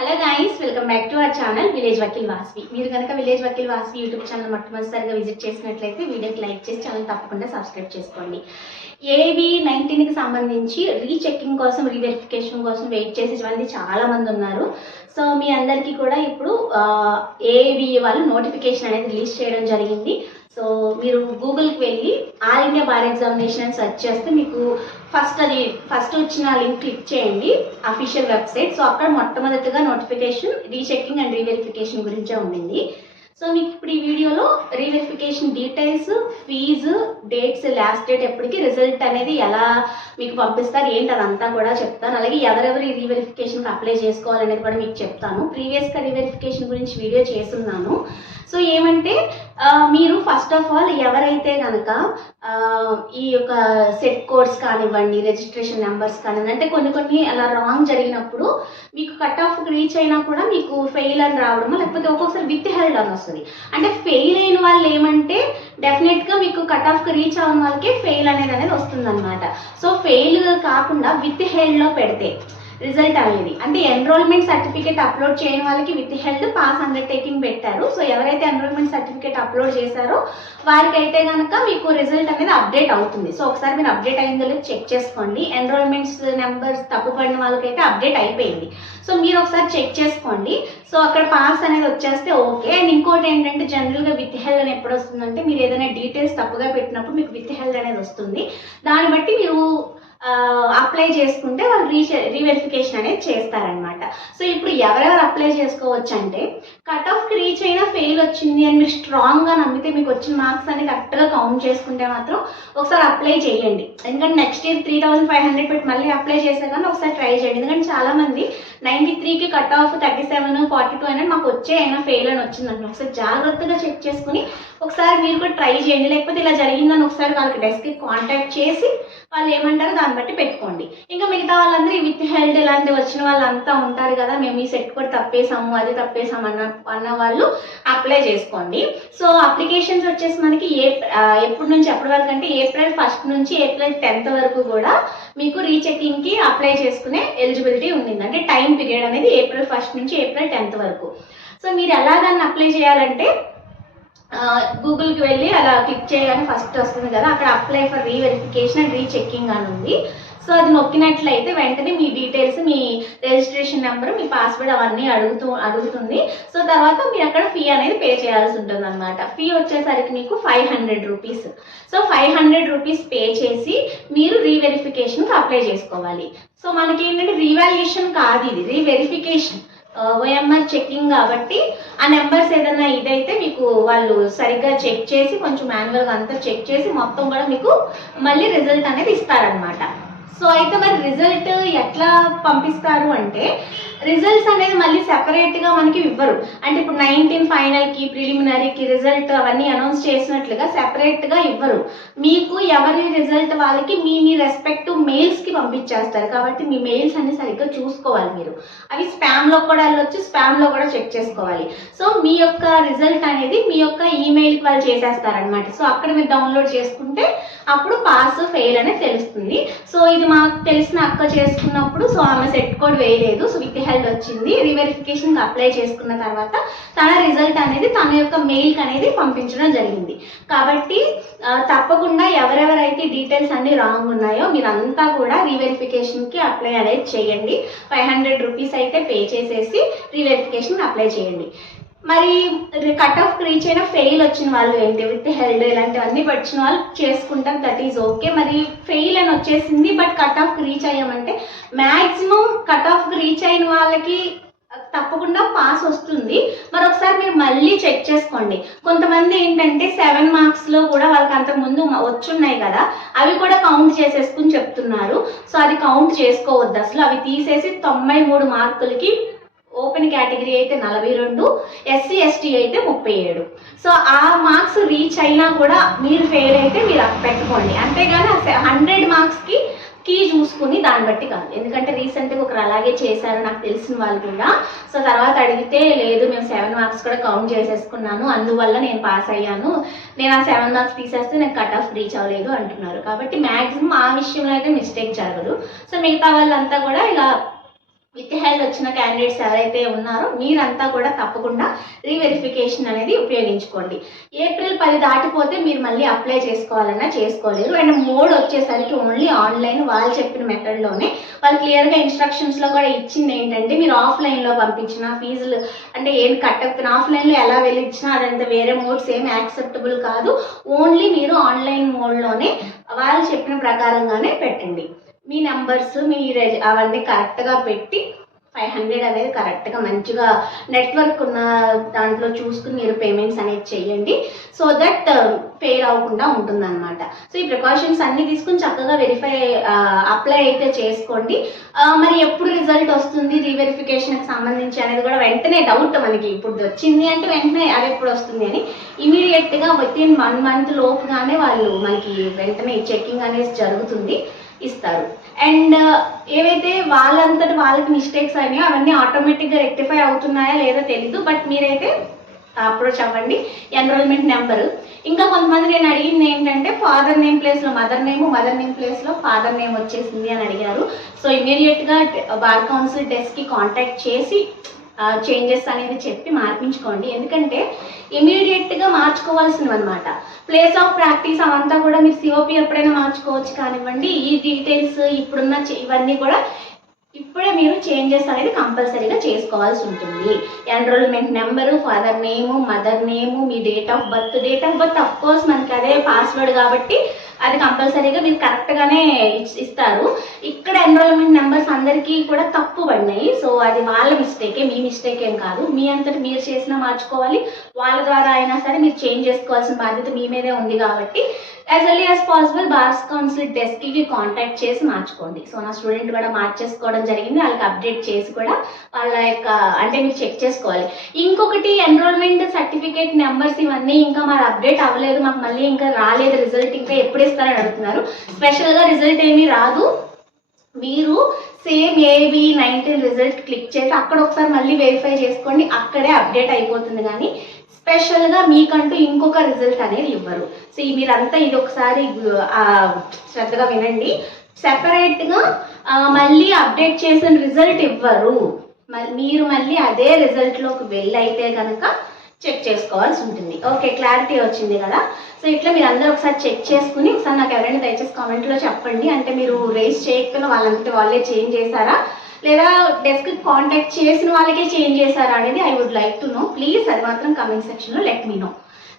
Hello guys, welcome back to our channel village Vakil Vasvi. మీరు కనుక village Vakil Vasavi YouTube channel మొట్టమొదటిసారిగా visit చేసినట్లయితే వీడియోకి లైక్ చేసి ఛానల్ తప్పకుండా సబ్స్క్రైబ్ చేసుకోండి. ఏబీ 19కి సంబంధించి రీచెకింగ్ కోసం, రీవెరిఫికేషన్ కోసం వెయిట్ చేసే చాలా మంది ఉన్నారు. సో మీ అందరికీ కూడా ఇప్పుడు ఏబీ వాళ్ళు నోటిఫికేషన్ అనేది రిలీజ్ చేయడం జరిగింది. సో మీరు గూగుల్కి వెళ్ళి ఆల్ ఇండియా బార్ ఎగ్జామినేషన్ అని సెర్చ్ చేస్తే మీకు ఫస్ట్ వచ్చిన లింక్ క్లిక్ చేయండి, అఫీషియల్ వెబ్సైట్. సో అక్కడ మొట్టమొదటిగా నోటిఫికేషన్ రీచెకింగ్ అండ్ రీవెరిఫికేషన్ గురించే ఉండింది. సో మీకు ఇప్పుడు ఈ వీడియోలో reverification details, fees, dates, last date ఎప్పటికీ, రిజల్ట్ అనేది ఎలా మీకు పంపిస్తారు ఏంటి అదంతా కూడా చెప్తాను. అలాగే ఎవరెవరు ఈ రీవెరిఫికేషన్కి అప్లై చేసుకోవాలనేది కూడా మీకు చెప్తాను. ప్రీవియస్గా రీవెరిఫికేషన్ గురించి వీడియో చేస్తున్నాను. సో ఏమంటే మీరు ఫస్ట్ ఆఫ్ ఆల్ ఎవరైతే కనుక ఈ యొక్క సెట్ కోడ్స్ కానివ్వండి, రిజిస్ట్రేషన్ నెంబర్స్ కానివ్వండి, అంటే కొన్ని అలా రాంగ్ జరిగినప్పుడు మీకు కట్ ఆఫ్ రీచ్ అయినా కూడా మీకు ఫెయిల్ అని రావడమో, లేకపోతే ఒక్కొక్కసారి విత్ హెల్డ్ అని వస్తుంది. అంటే ఫెయిల్ అయిన వాళ్ళు ఏమంటే డెఫినెట్గా మీకు కట్ ఆఫ్కి రీచ్ అవ్వని వాళ్ళకి ఫెయిల్ అనేది వస్తుంది అనమాట. సో ఫెయిల్ కాకుండా విత్ హెల్డ్లో పెడితే రిజల్ట్ అనేది, అంటే ఎన్రోల్మెంట్ సర్టిఫికేట్ అప్లోడ్ చేయని వాళ్ళకి విత్ హెల్డ్ పాస్ అండర్టేకింగ్ పెట్టారు. సో ఎవరైతే ఎన్రోల్మెంట్ సర్టిఫికేట్ అప్లోడ్ చేశారో వారికైతే కనుక మీకు రిజల్ట్ అనేది అప్డేట్ అవుతుంది. సో ఒకసారి మీరు అప్డేట్ అయిందో లేదో చెక్ చేసుకోండి. ఎన్రోల్మెంట్స్ నెంబర్స్ తప్పుపడిన వాళ్ళకైతే అప్డేట్ అయిపోయింది. సో మీరు ఒకసారి చెక్ చేసుకోండి. సో అక్కడ పాస్ అనేది వచ్చేస్తే ఓకే. అండ్ ఇంకోటి ఏంటంటే జనరల్గా విత్ హెల్డ్ అని ఎప్పుడు వస్తుందంటే మీరు ఏదైనా డీటెయిల్స్ తప్పుగా పెట్టినప్పుడు మీకు విత్ హెల్డ్ అనేది వస్తుంది. దాన్ని బట్టి మీరు అప్లై చేసుకుంటే వాళ్ళు రీవెరిఫికేషన్ అనేది చేస్తారనమాట. సో ఇప్పుడు ఎవరెవరు అప్లై చేసుకోవచ్చు అంటే, కట్ ఆఫ్కి రీచ్ అయినా ఫెయిల్ వచ్చింది అని మీరు స్ట్రాంగ్గా నమ్మితే మీకు వచ్చిన మార్క్స్ అని కరెక్ట్గా కౌంట్ చేసుకుంటే మాత్రం ఒకసారి అప్లై చేయండి. ఎందుకంటే నెక్స్ట్ ఇయర్ 3500 పెట్టి మళ్ళీ అప్లై చేసే కానీ ఒకసారి ట్రై చేయండి. ఎందుకంటే చాలామంది 93కి కట్ ఆఫ్ 37, 42 అనేది మాకు వచ్చే అయినా ఫెయిల్ అని వచ్చిందంటే ఒకసారి జాగ్రత్తగా చెక్ చేసుకుని ఒకసారి మీరు కూడా ట్రై చేయండి. లేకపోతే ఇలా జరిగిందని ఒకసారి వాళ్ళకి డెస్క్కి కాంటాక్ట్ చేసి వాళ్ళు ఏమంటారో దాన్ని బట్టి పెట్టుకోండి. ఇంకా మిగతా వాళ్ళందరూ విత్ హెల్డ్ ఇలాంటివి వచ్చిన వాళ్ళంతా ఉంటారు కదా, మేము ఈ సెట్ కూడా తప్పేసాము, అది తప్పేసాము అన్న వాళ్ళు అప్లై చేసుకోండి. సో అప్లికేషన్స్ వచ్చేసి మనకి ఎప్పటి నుంచి ఎప్పటి వరకు అంటే April 1st నుంచి April 10th వరకు కూడా మీకు రీచెకింగ్కి అప్లై చేసుకునే ఎలిజిబిలిటీ ఉండింది. అంటే టైం పీరియడ్ అనేది April 1st నుంచి April 10th వరకు. సో మీరు ఎలా దాన్ని అప్లై చేయాలంటే గూగుల్కి వెళ్ళి అలా క్లిక్ చేయగానే ఫస్ట్ వస్తుంది కదా, అక్కడ apply for reverification and rechecking అని ఉంది. సో అది నొక్కినట్లయితే వెంటనే మీ డీటెయిల్స్, మీ రిజిస్ట్రేషన్ నెంబర్, మీ పాస్వర్డ్ అవన్నీ అడుగుతుంది. సో తర్వాత మీరు అక్కడ ఫీ అనేది పే చేయాల్సి ఉంటుంది అనమాట. ఫీ వచ్చేసరికి మీకు 500 రూపీస్. సో 500 రూపీస్ పే చేసి మీరు రీవెరిఫికేషన్కి అప్లై చేసుకోవాలి. సో మనకి ఏంటంటే రీవాల్యుయేషన్ కాదు, ఇది రీవెరిఫికేషన్, ఓఎంఆర్ చెకింగ్ కాబట్టి ఆ నెంబర్స్ ఏదైనా ఇదైతే మీకు వాళ్ళు సరిగ్గా చెక్ చేసి కొంచెం మాన్యువల్గా అంతా చెక్ చేసి మొత్తం కూడా మీకు మళ్ళీ రిజల్ట్ అనేది ఇస్తారనమాట. సో అయితే మరి రిజల్ట్ ఎట్లా పంపిస్తారు అంటే, రిజల్ట్స్ అనేది మళ్ళీ సెపరేట్గా మనకి ఇవ్వరు. అంటే ఇప్పుడు 19 ఫైనల్కి, ప్రిలిమినరీకి రిజల్ట్ అవన్నీ అనౌన్స్ చేసినట్లుగా సెపరేట్గా ఇవ్వరు. మీకు ఎవరి రిజల్ట్ వాళ్ళకి మీ రెస్పెక్టివ్ మెయిల్స్కి పంపించేస్తారు. కాబట్టి మీ మెయిల్స్ అన్ని సరిగ్గా చూసుకోవాలి మీరు. అవి స్పామ్లో కూడా వెళ్ళొచ్చు, స్పామ్లో కూడా చెక్ చేసుకోవాలి. సో మీ యొక్క రిజల్ట్ అనేది మీ యొక్క ఈమెయిల్కి వాళ్ళు చేసేస్తారనమాట. సో అక్కడ మీరు డౌన్లోడ్ చేసుకుంటే అప్పుడు పాస్ ఫెయిల్ అనేది తెలుస్తుంది. సో ఇది మాకు తెలిసిన అక్క చేసుకున్నప్పుడు, సో ఆమె సెట్ కోడ్ వేయలేదు, సో విత్ హెల్డ్ వచ్చింది. రీవెరిఫికేషన్కి అప్లై చేసుకున్న తర్వాత తన రిజల్ట్ అనేది తన యొక్క మెయిల్కి అనేది పంపించడం జరిగింది. కాబట్టి తప్పకుండా ఎవరెవరైతే డీటెయిల్స్ అన్ని రాంగ్ ఉన్నాయో మీరంతా కూడా రీవెరిఫికేషన్కి అప్లై అనేది చేయండి. 500 రూపీస్ అయితే పే చేసేసి రీవెరిఫికేషన్ అప్లై చేయండి. మరి కట్ ఆఫ్ రీచ్ అయినా ఫెయిల్ వచ్చిన వాళ్ళు ఏంటి, విత్ హెల్డ్ ఇలాంటివన్నీ వచ్చిన వాళ్ళు చేసుకుంటారు, దట్ ఈజ్ ఓకే. మరి ఫెయిల్ అని వచ్చేసింది బట్ కట్ ఆఫ్ రీచ్ అయ్యామంటే మ్యాక్సిమం కట్ ఆఫ్ రీచ్ అయిన వాళ్ళకి తప్పకుండా పాస్ వస్తుంది. మరి ఒకసారి మీరు మళ్ళీ చెక్ చేసుకోండి. కొంతమంది ఏంటంటే 7 మార్క్స్లో కూడా వాళ్ళకి అంతకుముందు వచ్చున్నాయి కదా, అవి కూడా కౌంట్ చేసేసుకుని చెప్తున్నారు. సో అది కౌంట్ చేసుకోవద్దు అసలు. అవి తీసేసి 93 మార్కులకి ఓపెన్ కేటగిరీ అయితే 42, SC ST అయితే 37. సో ఆ మార్క్స్ రీచ్ అయినా కూడా మీరు ఫెయిల్ అయితే మీరు పెట్టుకోండి. అంతేగాని 100 మార్క్స్కి కీ చూసుకుని దాన్ని బట్టి కాదు. ఎందుకంటే రీసెంట్గా ఒకరు అలాగే చేశారు నాకు తెలిసిన వాళ్ళు కూడా. సో తర్వాత అడిగితే లేదు, మేము 7 మార్క్స్ కూడా కౌంట్ చేసేసుకున్నాను, అందువల్ల నేను పాస్ అయ్యాను, నేను ఆ 7 మార్క్స్ తీసేస్తే నేను కట్ ఆఫ్ రీచ్ అవ్వలేదు అంటున్నారు. కాబట్టి మ్యాక్సిమం ఆ విషయంలో అయితే మిస్టేక్ జరగదు. సో మిగతా వాళ్ళంతా కూడా ఇలా విత్ హెల్త్ వచ్చిన క్యాండిడేట్స్ ఎవరైతే ఉన్నారో మీరంతా కూడా తప్పకుండా రీవెరిఫికేషన్ అనేది ఉపయోగించుకోండి. ఏప్రిల్ 10 దాటిపోతే మీరు మళ్ళీ అప్లై చేసుకోవాలన్నా చేసుకోలేరు. అండ్ మోడ్ వచ్చేసరికి ఓన్లీ ఆన్లైన్, వాళ్ళు చెప్పిన మెథడ్లోనే. వాళ్ళు క్లియర్గా ఇన్స్ట్రక్షన్స్లో కూడా ఇచ్చింది ఏంటంటే మీరు ఆఫ్లైన్లో పంపించిన ఫీజులు అంటే ఏం కట్టకపోయినా ఆఫ్లైన్లో ఎలా వెళ్ళిచ్చినా అదంతా వేరే మోడ్స్ ఏమి యాక్సెప్టబుల్ కాదు. ఓన్లీ మీరు ఆన్లైన్ మోడ్లోనే వాళ్ళు చెప్పిన ప్రకారంగానే పెట్టండి. మీ నెంబర్స్ మీ అవన్నీ కరెక్ట్గా పెట్టి 500 అనేది కరెక్ట్గా మంచిగా నెట్వర్క్ ఉన్న దాంట్లో చూసుకుని మీరు పేమెంట్స్ అనేది చేయండి. సో దట్ ఫెయిర్ అవ్వకుండా ఉంటుందన్నమాట. సో ఈ ప్రికాషన్స్ అన్నీ తీసుకుని చక్కగా అప్లై అయితే చేసుకోండి. మరి ఎప్పుడు రిజల్ట్ వస్తుంది రీవెరిఫికేషన్కి సంబంధించి అనేది కూడా వెంటనే డౌట్ మనకి. ఇప్పుడు వచ్చింది అంటే వెంటనే అది ఎప్పుడు వస్తుంది అని ఇమీడియట్గా వితిన్ 1 మంత్ లోపుగానే వాళ్ళు మనకి వెంటనే చెకింగ్ అనేది జరుగుతుంది, ఇస్తారు. అండ్ ఏవైతే వాళ్ళంతటి వాళ్ళకి మిస్టేక్స్ అయినాయో అవన్నీ ఆటోమేటిక్గా రెక్టిఫై అవుతున్నాయా లేదో తెలీదు. బట్ మీరైతే అప్రోచ్ అవ్వండి. ఎన్రోల్మెంట్ నెంబరు ఇంకా కొంతమంది నేను అడిగింది ఏంటంటే ఫాదర్ నేమ్ ప్లేస్లో మదర్ నేమ్ ప్లేస్లో ఫాదర్ నేమ్ వచ్చేసింది అని అడిగారు. సో ఇమీడియట్గా బార్ కౌన్సిల్ డెస్క్కి కాంటాక్ట్ చేసి చేంజెస్ అనేది చెప్పి మార్పించుకోండి. ఎందుకంటే ఇమీడియట్గా మార్చుకోవాల్సినవి అనమాట. ప్లేస్ ఆఫ్ ప్రాక్టీస్ అవంతా కూడా మీరు సిఓపి ఎప్పుడైనా మార్చుకోవచ్చు కానివ్వండి. ఈ డీటెయిల్స్ ఇప్పుడున్న ఇవన్నీ కూడా ఇప్పుడే మీరు చేంజెస్ అనేది కంపల్సరీగా చేసుకోవాల్సి ఉంటుంది. Enrollment number, father name, mother name, మీ date of birth of course మనకి అదే పాస్వర్డ్ కాబట్టి అది కంపల్సరీగా మీరు కరెక్ట్గానే ఇస్తారు. ఇక్కడ ఎన్రోల్మెంట్ నెంబర్స్ అందరికీ కూడా తప్పు పడినాయి. సో అది వాళ్ళ మిస్టేకే, మీ మిస్టేక్ ఏం కాదు. మీ అంతటి మీరు చేసినా మార్చుకోవాలి, వాళ్ళ ద్వారా అయినా సరే మీరు చేంజ్ చేసుకోవాల్సిన బాధ్యత మీ మీదే ఉంది. కాబట్టి as early as possible bars council డెస్క్కి కాంటాక్ట్ చేసి మార్చుకోండి. సో నా స్టూడెంట్ కూడా మార్చేసుకోవడం జరిగింది. వాళ్ళకి అప్డేట్ చేసి కూడా వాళ్ళ యొక్క అంటే మీరు చెక్ చేసుకోవాలి. ఇంకొకటి ఎన్రోల్మెంట్ సర్టిఫికేట్ నెంబర్స్ ఇవన్నీ ఇంకా మాది అప్డేట్ అవ్వలేదు, మాకు మళ్ళీ ఇంకా రాలేదు రిజల్ట్, ఇంకా ఎప్పుడు ఇస్తారని అడుగుతున్నారు. స్పెషల్గా రిజల్ట్ ఏమీ రాదు. మీరు సేమ్ ఏబీ 19 రిజల్ట్ క్లిక్ చేసి అక్కడ ఒకసారి మళ్ళీ వెరిఫై చేసుకోండి, అక్కడే అప్డేట్ అయిపోతుంది. కానీ స్పెషల్గా మీకంటూ ఇంకొక రిజల్ట్ అనేది ఇవ్వరు. సో మీరంతా ఇది ఒకసారి శ్రద్ధగా వినండి. సెపరేట్గా మళ్ళీ అప్డేట్ చేసిన రిజల్ట్ ఇవ్వరు. మీరు మళ్ళీ అదే రిజల్ట్లోకి వెళ్ళైతే కనుక చెక్ చేసుకోవాల్సి ఉంటుంది. ఓకే, క్లారిటీ వచ్చింది కదా. సో ఇట్లా మీరు అందరూ ఒకసారి చెక్ చేసుకుని ఒకసారి నాకు ఎవరైనా దయచేసి కామెంట్లో చెప్పండి. అంటే మీరు రేస్ చేయకపోయినా వాళ్ళంతటి వాళ్ళే చేంజ్ చేశారా లేదా డెస్క్ కాంటాక్ట్ చేసిన వాళ్ళకే చేంజ్ చేశారా అనేది I would like to know. Please అది మాత్రం కామెంట్ సెక్షన్లో లెట్ మీ నో.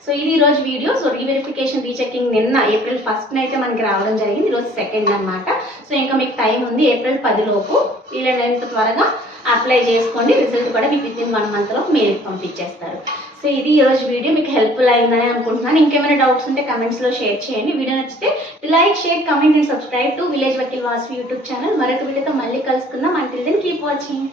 సో ఇది ఈరోజు వీడియో. సో రీవెరిఫికేషన్ రీచెకింగ్ నిన్న ఏప్రిల్ 1st అయితే మనకి రావడం జరిగింది, ఈరోజు 2nd అనమాట. సో ఇంకా మీకు టైం ఉంది. ఏప్రిల్ 10 లోపు వీలైనంత త్వరగా అప్లై చేసుకోండి. రిజల్ట్ కూడా మీకు వితిన్ 1 మంత్లో మీరు పంపించేస్తారు. సో ఇది ఈరోజు వీడియో మీకు హెల్ప్ఫుల్ అయిందని అనుకుంటున్నాను. ఇంకేమైనా డౌట్స్ ఉంటే కమెంట్స్లో షేర్ చేయండి. వీడియో నచ్చితే like, share, comment and subscribe to village Vakil Vasavi YouTube channel. మరొక వీడియోతో మళ్ళీ కలుసుకుందాం. Until then keep watching.